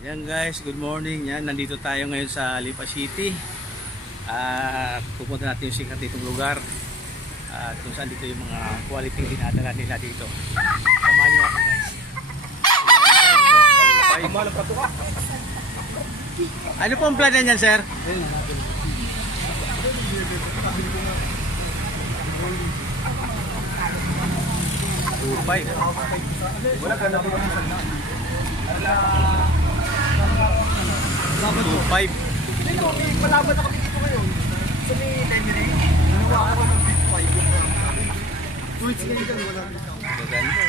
Yan guys, good morning. Yan, nandito tayo ngayon sa Lipa City. Pupunta natin yung sikat ditong lugar. Kung saan dito yung mga quality dinadala nila dito. Samahan nyo ako guys. Ano po ang plan niyan, sir? 2.5. Wala ka na po. 2.5. Pero may palaban na kami dito ngayon. Sa may Lemery, ginawa ako ng big 5. 2 weeks na dito, wala dito. Maganda.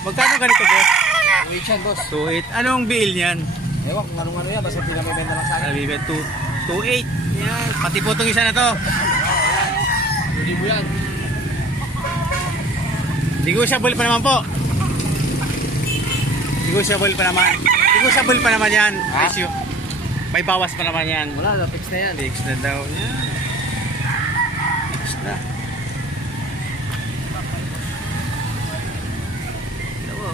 Magkano ganito, boss? 2 weeks yan, boss. 2.8. Anong bill niyan? Ewan kung anong yan, basta pinamibenta lang sa akin. Nabibet 2.8. Yan. Pati po itong isa na to. Hindi mo yan. Negotiable pa naman po. Negotiable pa naman. Negotiable pa naman yan. Presyo. May bawas pa naman yan. Wala, fix na yan. Fix na daw yan. Fix na. Dalawa.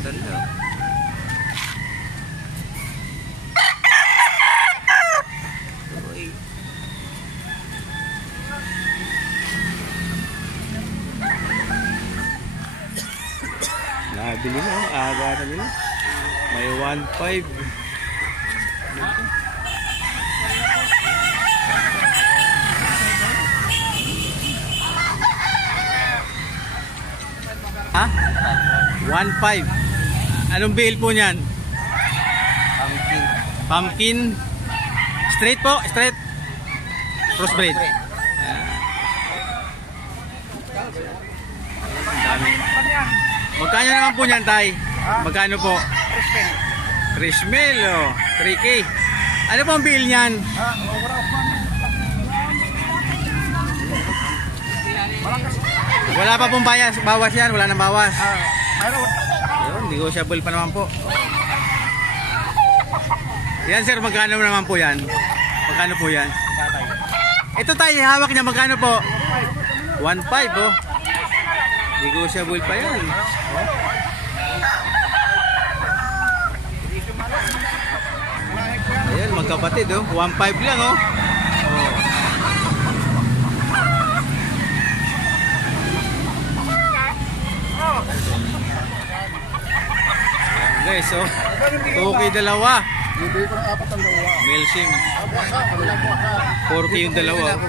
Dalawa. Nabili na, aga na nila. May 1.5. Ha? 1.5. Anong bill po niyan? Pumpkin. Pumpkin. Straight po, straight. Crossbreed. Ang dami. Magkano naman po niyan, tay? Magkano po? 3 mil, oh. 3K. Ano po ang bill niyan? Wala pa pong bawas yan, wala nang bawas. Ayun, negotiable pa naman po. Yan sir, magkano naman po yan? Magkano po yan? Ito tayo, hawak niya, magkano po? 1.5 oh. Negotiable pa yan. Ayan, magkapatid oh. 1.5 lang oh. Oh. Ayan guys oh. 2K dalawa. Bibili ko ng 4 ang dalawa. Milsim. 4K yung dalawa.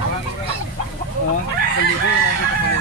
Oh, 1,000 yun.